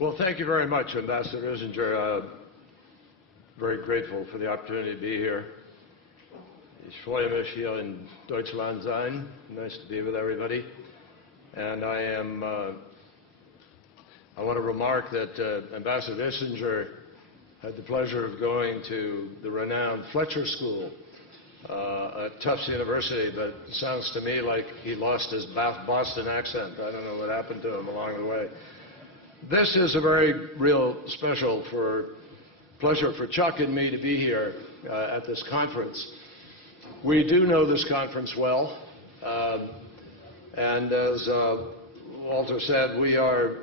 Well, thank you very much, Ambassador Ischinger. Very grateful for the opportunity to be here. Ich freue mich, hier in Deutschland sein. Nice to be with everybody. And I want to remark that Ambassador Ischinger had the pleasure of going to the renowned Fletcher School at Tufts University, but it sounds to me like he lost his Boston accent. I don't know what happened to him along the way. This is a very real special pleasure for Chuck and me to be here at this conference. We do know this conference well, and as Walter said, we are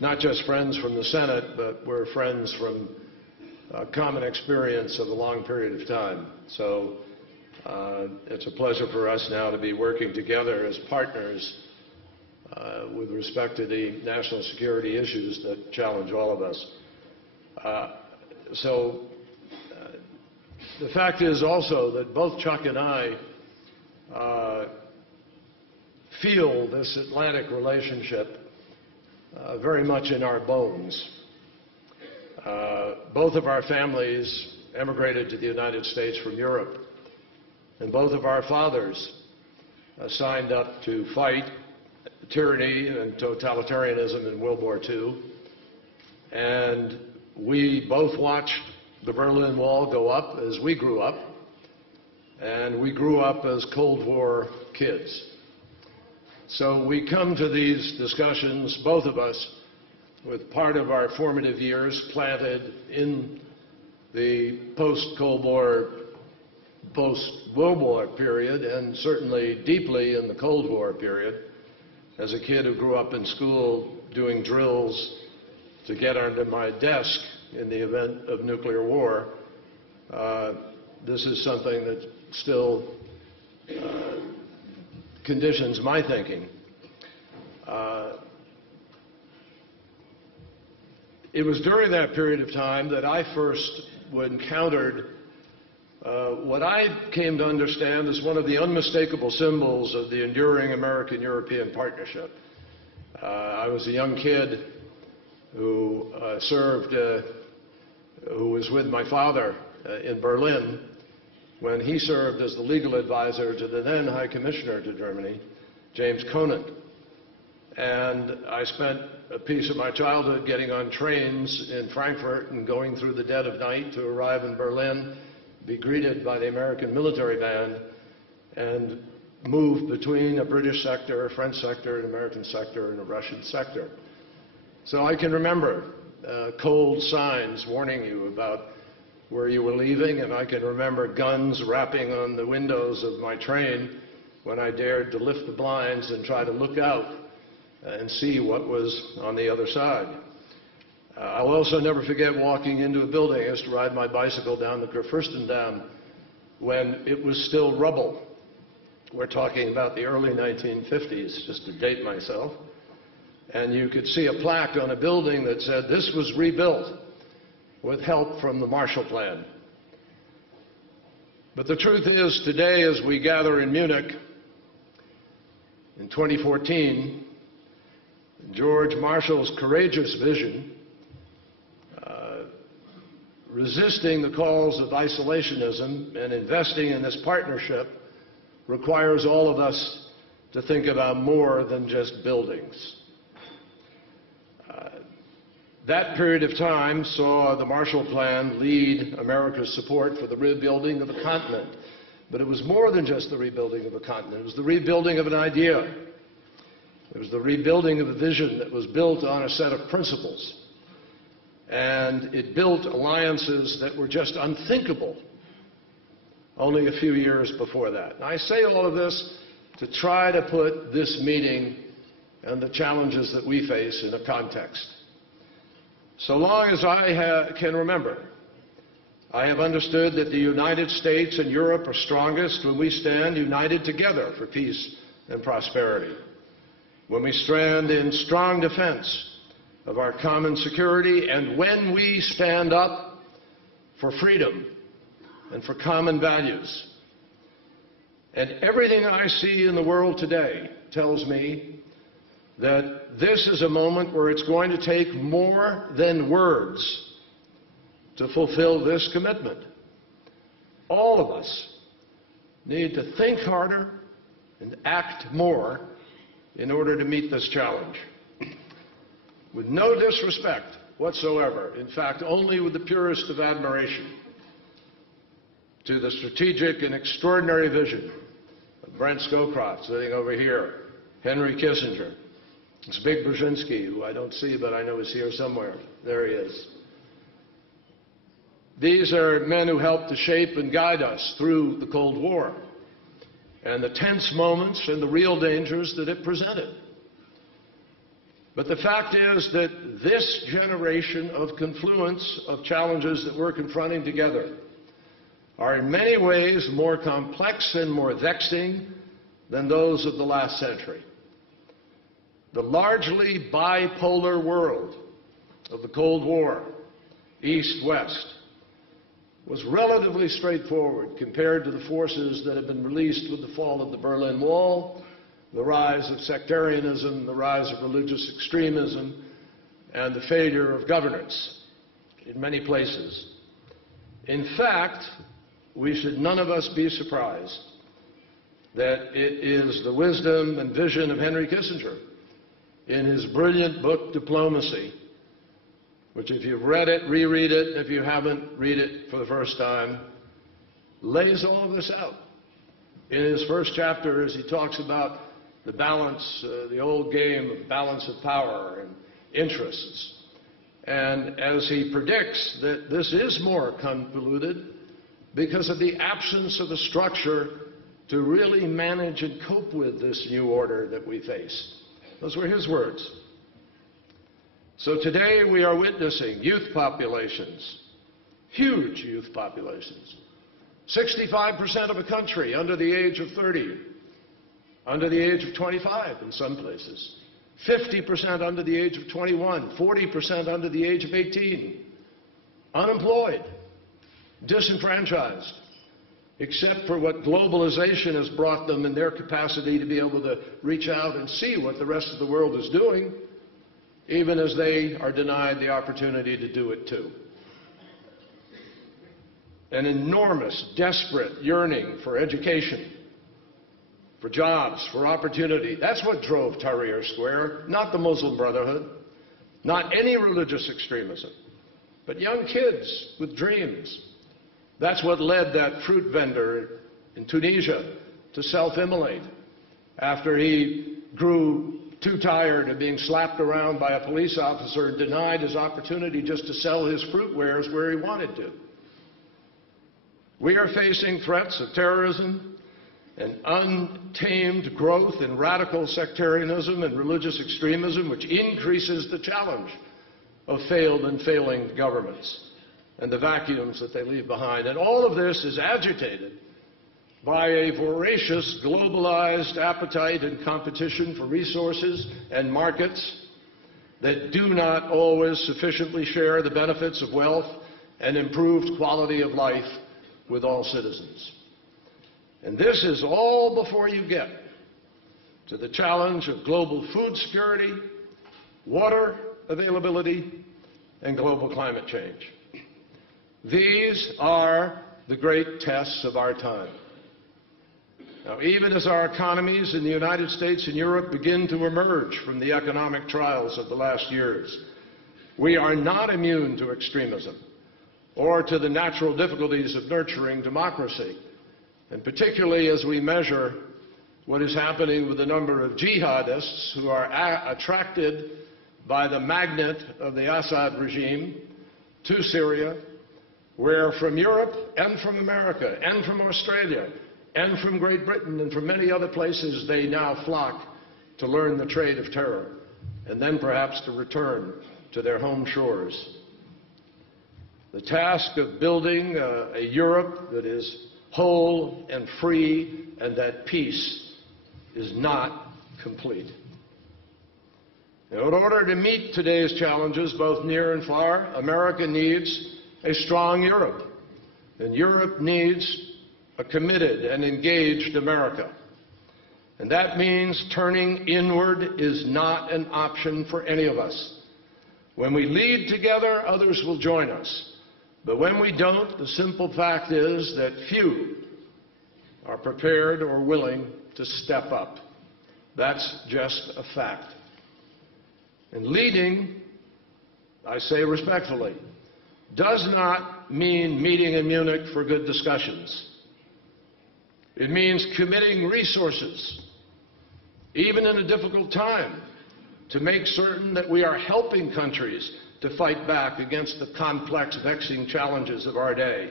not just friends from the Senate, but we're friends from a common experience of a long period of time. So it's a pleasure for us now to be working together as partners with respect to the national security issues that challenge all of us. The fact is also that both Chuck and I feel this Atlantic relationship very much in our bones. Both of our families emigrated to the United States from Europe, and both of our fathers signed up to fight tyranny and totalitarianism in World War II. And we both watched the Berlin Wall go up as we grew up, and we grew up as Cold War kids. So we come to these discussions, both of us, with part of our formative years planted in the post-Cold War, post-World War period, and certainly deeply in the Cold War period. As a kid who grew up in school doing drills to get under my desk in the event of nuclear war, this is something that still conditions my thinking. It was during that period of time that I first encountered what I came to understand as one of the unmistakable symbols of the enduring American-European partnership. I was a young kid who who was with my father in Berlin when he served as the legal advisor to the then High Commissioner to Germany, James Conant. And I spent a piece of my childhood getting on trains in Frankfurt and going through the dead of night to arrive in Berlin, be greeted by the American military band, and move between a British sector, a French sector, an American sector, and a Russian sector. So I can remember cold signs warning you about where you were leaving, and I can remember guns rapping on the windows of my train when I dared to lift the blinds and try to look out and see what was on the other side. I'll also never forget walking into a building. I used to ride my bicycle down the Kurfürstendamm when it was still rubble. We're talking about the early 1950s, just to date myself. And you could see a plaque on a building that said this was rebuilt with help from the Marshall Plan. But the truth is, today, as we gather in Munich in 2014, George Marshall's courageous vision, resisting the calls of isolationism and investing in this partnership, requires all of us to think about more than just buildings. That period of time saw the Marshall Plan lead America's support for the rebuilding of the continent. But it was more than just the rebuilding of a continent. It was the rebuilding of an idea. It was the rebuilding of a vision that was built on a set of principles. And it built alliances that were just unthinkable only a few years before that. And I say all of this to try to put this meeting and the challenges that we face in a context. So long as I can remember, I have understood that the United States and Europe are strongest when we stand united together for peace and prosperity, when we stand in strong defense of our common security, and when we stand up for freedom and for common values. And everything I see in the world today tells me that this is a moment where it's going to take more than words to fulfill this commitment. All of us need to think harder and act more in order to meet this challenge. With no disrespect whatsoever, in fact, only with the purest of admiration to the strategic and extraordinary vision of Brent Scowcroft sitting over here, Henry Kissinger, Zbig Brzezinski, who I don't see, but I know is here somewhere. There he is. These are men who helped to shape and guide us through the Cold War and the tense moments and the real dangers that it presented. But the fact is that this generation of confluence of challenges that we're confronting together are in many ways more complex and more vexing than those of the last century. The largely bipolar world of the Cold War, East-West, was relatively straightforward compared to the forces that have been released with the fall of the Berlin Wall, the rise of sectarianism, the rise of religious extremism, and the failure of governance in many places. In fact, we should none of us be surprised that it is the wisdom and vision of Henry Kissinger in his brilliant book, Diplomacy, which if you've read it, reread it. If you haven't, read it for the first time, lays all of this out. In his first chapter, as he talks about the balance, the old game of balance of power and interests, and as he predicts that this is more convoluted because of the absence of a structure to really manage and cope with this new order that we face. Those were his words. So today we are witnessing youth populations, huge youth populations, 65% of a country under the age of 30, under the age of 25 in some places, 50% under the age of 21, 40% under the age of 18, unemployed, disenfranchised, except for what globalization has brought them in their capacity to be able to reach out and see what the rest of the world is doing, even as they are denied the opportunity to do it too. An enormous, desperate yearning for education, for jobs, for opportunity. That's what drove Tahrir Square, not the Muslim Brotherhood, not any religious extremism, but young kids with dreams. That's what led that fruit vendor in Tunisia to self-immolate after he grew too tired of being slapped around by a police officer and denied his opportunity just to sell his fruit wares where he wanted to. We are facing threats of terrorism and untamed growth in radical sectarianism and religious extremism, which increases the challenge of failed and failing governments and the vacuums that they leave behind. And all of this is agitated by a voracious, globalized appetite and competition for resources and markets that do not always sufficiently share the benefits of wealth and improved quality of life with all citizens. And this is all before you get to the challenge of global food security, water availability, and global climate change. These are the great tests of our time. Now, even as our economies in the United States and Europe begin to emerge from the economic trials of the last years, we are not immune to extremism or to the natural difficulties of nurturing democracy, and particularly as we measure what is happening with the number of jihadists who are attracted by the magnet of the Assad regime to Syria, where from Europe and from America and from Australia and from Great Britain and from many other places they now flock to learn the trade of terror and then perhaps to return to their home shores. The task of building a Europe that is whole and free and at peace is not complete. In order to meet today's challenges, both near and far, America needs a strong Europe, and Europe needs a committed and engaged America. And that means turning inward is not an option for any of us. When we lead together, others will join us. But when we don't, the simple fact is that few are prepared or willing to step up. That's just a fact. And leading, I say respectfully, does not mean meeting in Munich for good discussions. It means committing resources, even in a difficult time, to make certain that we are helping countries to fight back against the complex, vexing challenges of our day.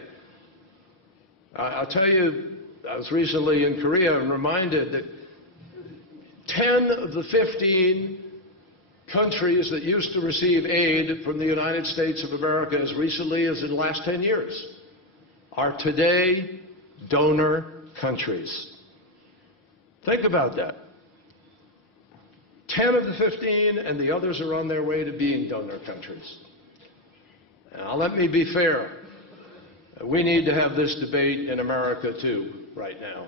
I'll tell you, I was recently in Korea and reminded that 10 of the 15 countries that used to receive aid from the United States of America as recently as in the last 10 years are today donor countries. Think about that. 10 of the 15, and the others are on their way to being donor countries. Now, let me be fair. We need to have this debate in America, too, right now.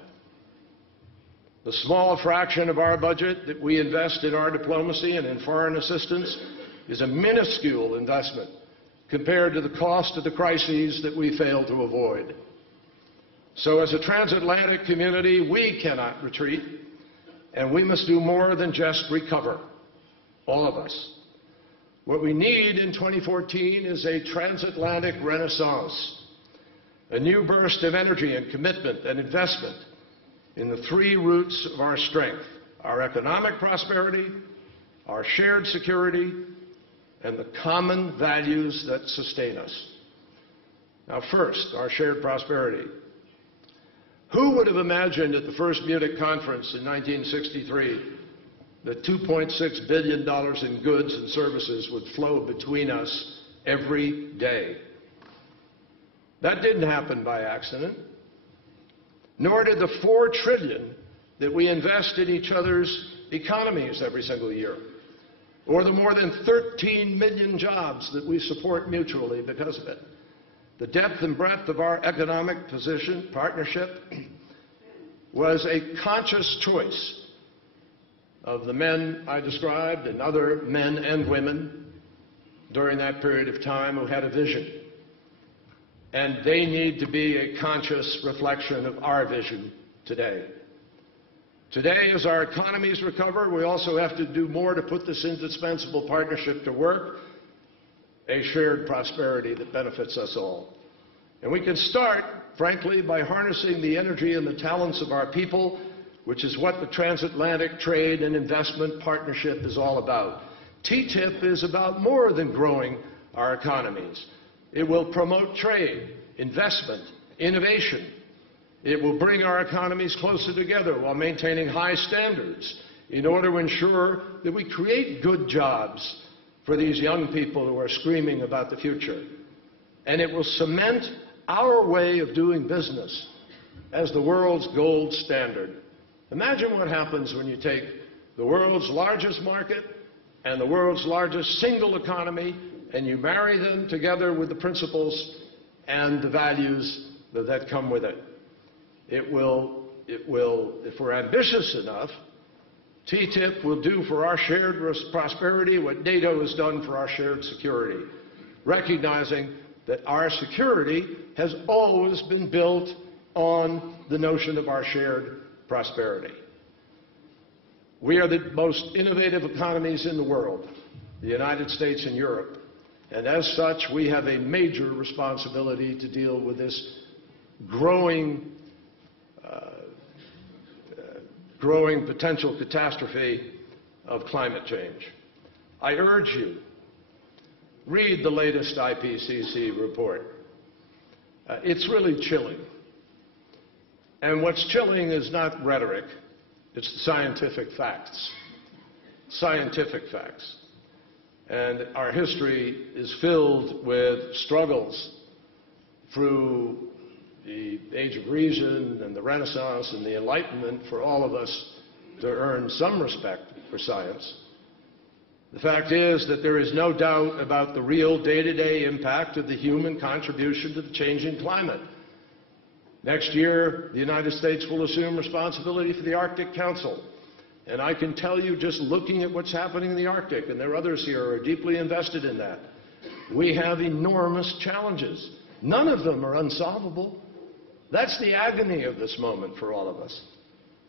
The small fraction of our budget that we invest in our diplomacy and in foreign assistance is a minuscule investment compared to the cost of the crises that we fail to avoid. So as a transatlantic community, we cannot retreat, and we must do more than just recover, all of us. What we need in 2014 is a transatlantic renaissance, a new burst of energy and commitment and investment in the three roots of our strength: our economic prosperity, our shared security, and the common values that sustain us. Now, first, our shared prosperity. Who would have imagined at the first Munich conference in 1963 that $2.6 billion in goods and services would flow between us every day? That didn't happen by accident. Nor did the $4 trillion that we invest in each other's economies every single year, or the more than 13 million jobs that we support mutually because of it. The depth and breadth of our economic partnership was a conscious choice of the men I described and other men and women during that period of time who had a vision. And they need to be a conscious reflection of our vision today. Today, as our economies recover, we also have to do more to put this indispensable partnership to work, a shared prosperity that benefits us all. And we can start, frankly, by harnessing the energy and the talents of our people, which is what the Transatlantic Trade and Investment Partnership is all about. TTIP is about more than growing our economies. It will promote trade, investment, innovation. It will bring our economies closer together while maintaining high standards in order to ensure that we create good jobs for these young people who are screaming about the future. And it will cement our way of doing business as the world's gold standard. Imagine what happens when you take the world's largest market and the world's largest single economy and you marry them together with the principles and the values that come with it. It will, if we're ambitious enough, TTIP will do for our shared prosperity what NATO has done for our shared security, recognizing that our security has always been built on the notion of our shared prosperity. We are the most innovative economies in the world, the United States and Europe. And as such, we have a major responsibility to deal with this growing potential catastrophe of climate change. I urge you, read the latest IPCC report. It's really chilling. And what's chilling is not rhetoric, it's the scientific facts. Scientific facts. And our history is filled with struggles through the Age of Reason and the Renaissance and the Enlightenment for all of us to earn some respect for science. The fact is that there is no doubt about the real day-to-day impact of the human contribution to the changing climate. Next year, the United States will assume responsibility for the Arctic Council. And I can tell you, just looking at what's happening in the Arctic, and there are others here who are deeply invested in that, we have enormous challenges. None of them are unsolvable. That's the agony of this moment for all of us.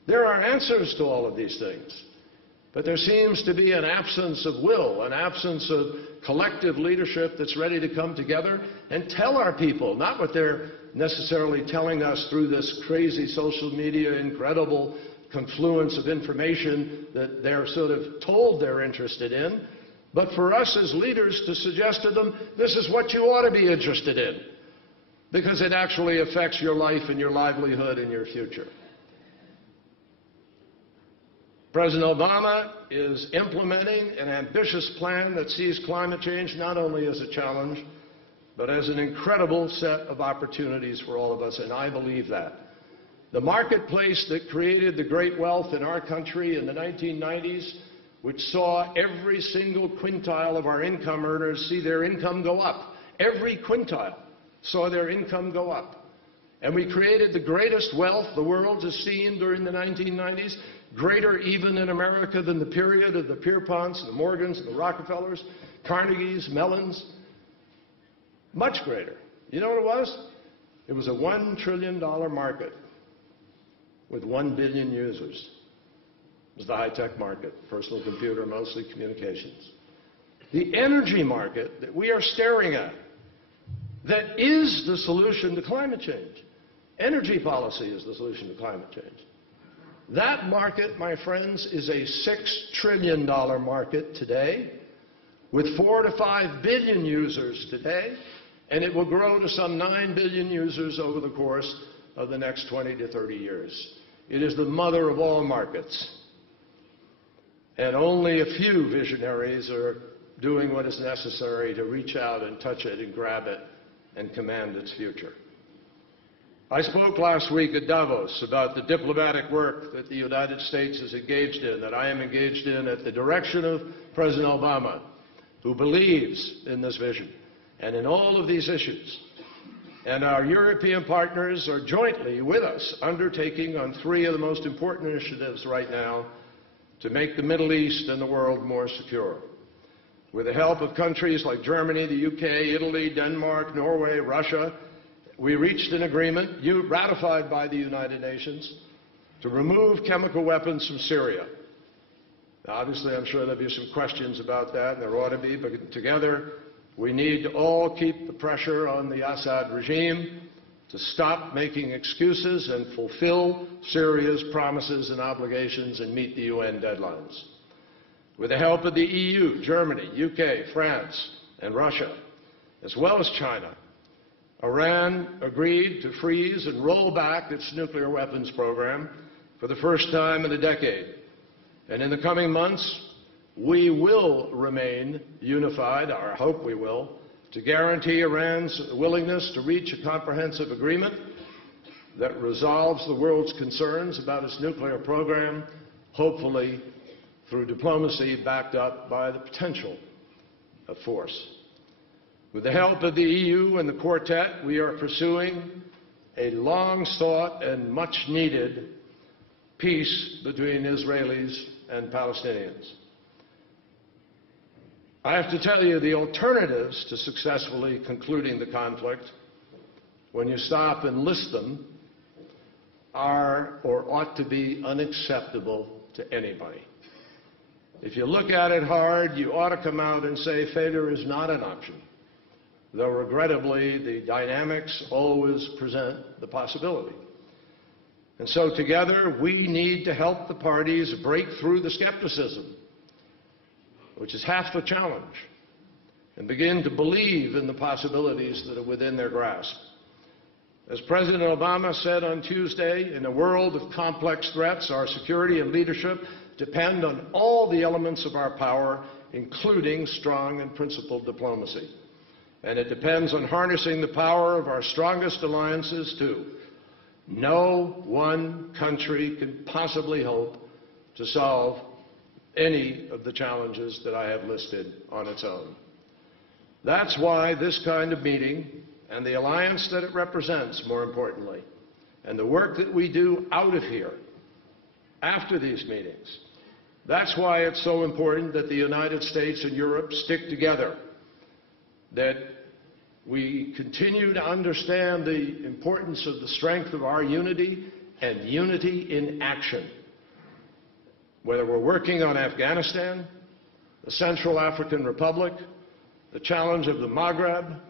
There are answers to all of these things, but there seems to be an absence of will, an absence of collective leadership that's ready to come together and tell our people, not what they're necessarily telling us through this crazy social media, incredible confluence of information that they're sort of told they're interested in, but for us as leaders to suggest to them, this is what you ought to be interested in, because it actually affects your life and your livelihood and your future. President Obama is implementing an ambitious plan that sees climate change not only as a challenge, but as an incredible set of opportunities for all of us, and I believe that. The marketplace that created the great wealth in our country in the 1990s, which saw every single quintile of our income earners see their income go up. Every quintile saw their income go up. And we created the greatest wealth the world has seen during the 1990s, greater even in America than the period of the Pierponts, the Morgans, the Rockefellers, Carnegies, Mellons. Much greater. You know what it was? It was a $1 trillion market with 1 billion users. It was the high-tech market, personal computer, mostly communications. The energy market that we are staring at, that is the solution to climate change. Energy policy is the solution to climate change. That market, my friends, is a $6 trillion market today, with 4 to 5 billion users today, and it will grow to some 9 billion users over the course of the next 20 to 30 years. It is the mother of all markets. And only a few visionaries are doing what is necessary to reach out and touch it and grab it and command its future. I spoke last week at Davos about the diplomatic work that the United States is engaged in, that I am engaged in at the direction of President Obama, who believes in this vision and in all of these issues. And our European partners are jointly with us undertaking on 3 of the most important initiatives right now to make the Middle East and the world more secure. With the help of countries like Germany, the UK, Italy, Denmark, Norway, Russia, we reached an agreement, ratified by the United Nations, to remove chemical weapons from Syria. Now, obviously, I'm sure there'll be some questions about that, and there ought to be, but together we need to all keep the pressure on the Assad regime to stop making excuses and fulfill Syria's promises and obligations and meet the UN deadlines. With the help of the EU, Germany, UK, France, and Russia, as well as China, Iran agreed to freeze and roll back its nuclear weapons program for the first time in a decade. And in the coming months, we will remain unified, or I hope we will, to guarantee Iran's willingness to reach a comprehensive agreement that resolves the world's concerns about its nuclear program, hopefully through diplomacy backed up by the potential of force. With the help of the EU and the Quartet, we are pursuing a long-sought and much-needed peace between Israelis and Palestinians. I have to tell you, the alternatives to successfully concluding the conflict, when you stop and list them, are or ought to be unacceptable to anybody. If you look at it hard, you ought to come out and say failure is not an option, though regrettably the dynamics always present the possibility. And so together we need to help the parties break through the skepticism, which is half the challenge, and begin to believe in the possibilities that are within their grasp. As President Obama said on Tuesday, in a world of complex threats, our security and leadership depend on all the elements of our power, including strong and principled diplomacy. And it depends on harnessing the power of our strongest alliances, too. No one country can possibly hope to solve any of the challenges that I have listed on its own. That's why this kind of meeting, and the alliance that it represents, more importantly, and the work that we do out of here after these meetings, That's why it's so important that the United States and Europe stick together, that we continue to understand the importance of the strength of our unity and unity in action. Whether we're working on Afghanistan, the Central African Republic, the challenge of the Maghreb,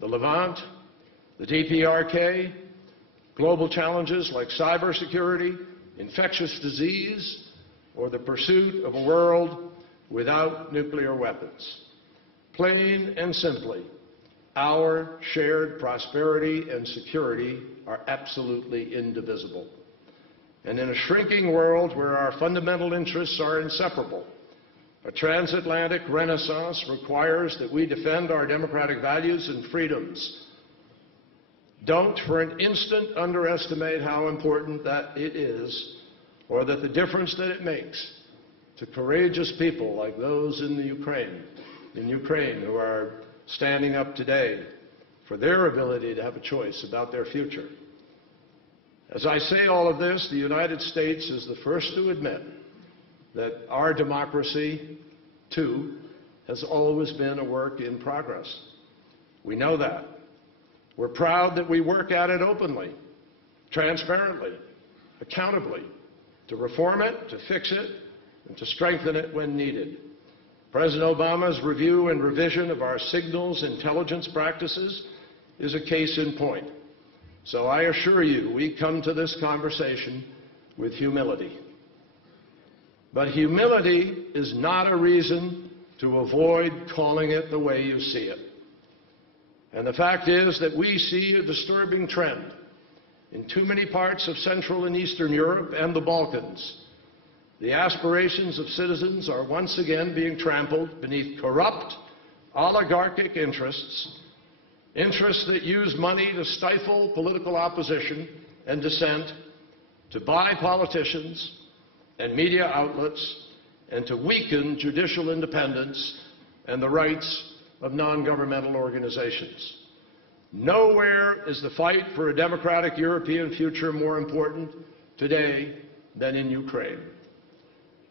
the Levant, the DPRK, global challenges like cybersecurity, infectious disease, or the pursuit of a world without nuclear weapons. Plain and simply, our shared prosperity and security are absolutely indivisible. And in a shrinking world where our fundamental interests are inseparable, a transatlantic renaissance requires that we defend our democratic values and freedoms. Don't for an instant underestimate how important that it is, or that the difference that it makes to courageous people like those in Ukraine who are standing up today for their ability to have a choice about their future. As I say all of this, the United States is the first to admit that our democracy, too, has always been a work in progress. We know that. We're proud that we work at it openly, transparently, accountably, to reform it, to fix it, and to strengthen it when needed. President Obama's review and revision of our signals intelligence practices is a case in point. So I assure you, we come to this conversation with humility. But humility is not a reason to avoid calling it the way you see it. And the fact is that we see a disturbing trend in too many parts of Central and Eastern Europe and the Balkans. The aspirations of citizens are once again being trampled beneath corrupt, oligarchic interests, interests that use money to stifle political opposition and dissent, to buy politicians and media outlets, and to weaken judicial independence and the rights of non-governmental organizations. Nowhere is the fight for a democratic European future more important today than in Ukraine.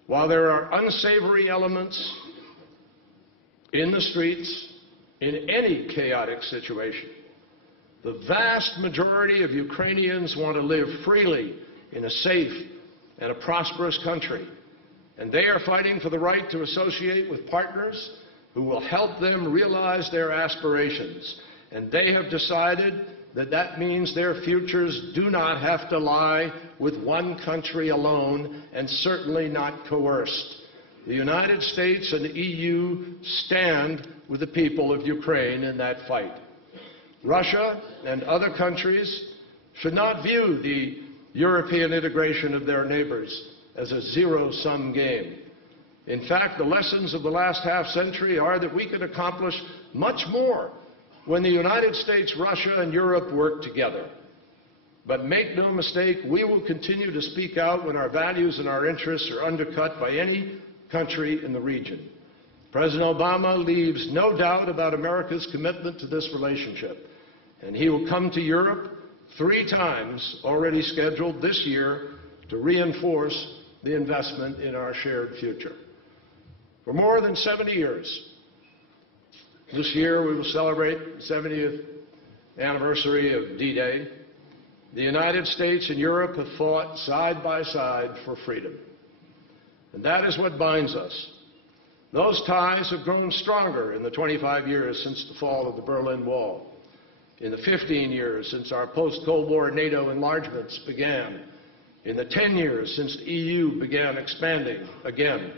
While there are unsavory elements in the streets in any chaotic situation, the vast majority of Ukrainians want to live freely in a safe and a prosperous country, and they are fighting for the right to associate with partners who will help them realize their aspirations. And they have decided that that means their futures do not have to lie with one country alone, and certainly not coerced. The United States and the EU stand with the people of Ukraine in that fight. Russia and other countries should not view the European integration of their neighbors as a zero-sum game. In fact, the lessons of the last half-century are that we can accomplish much more when the United States, Russia, and Europe work together. But make no mistake, we will continue to speak out when our values and our interests are undercut by any country in the region. President Obama leaves no doubt about America's commitment to this relationship, and he will come to Europe 3 times already scheduled this year to reinforce the investment in our shared future. For more than 70 years, this year we will celebrate the 70th anniversary of D-Day. The United States and Europe have fought side by side for freedom. And that is what binds us. Those ties have grown stronger in the 25 years since the fall of the Berlin Wall, in the 15 years since our post-Cold War NATO enlargements began, in the 10 years since the EU began expanding again.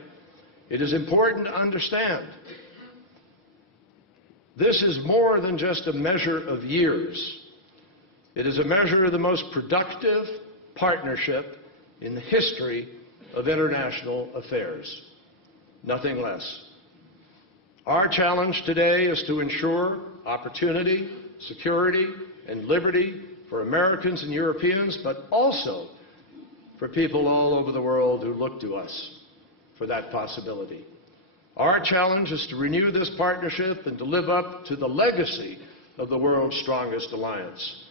It is important to understand this is more than just a measure of years. It is a measure of the most productive partnership in the history of international affairs. Nothing less. Our challenge today is to ensure opportunity, security, and liberty for Americans and Europeans, but also for people all over the world who look to us for that possibility. Our challenge is to renew this partnership and to live up to the legacy of the world's strongest alliance.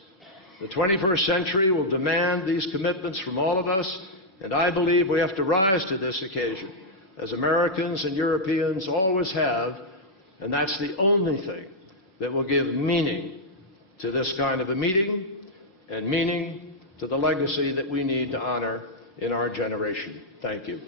The 21st century will demand these commitments from all of us, and I believe we have to rise to this occasion as Americans and Europeans always have, and that's the only thing that will give meaning to this kind of a meeting and meaning to the legacy that we need to honor in our generation. Thank you.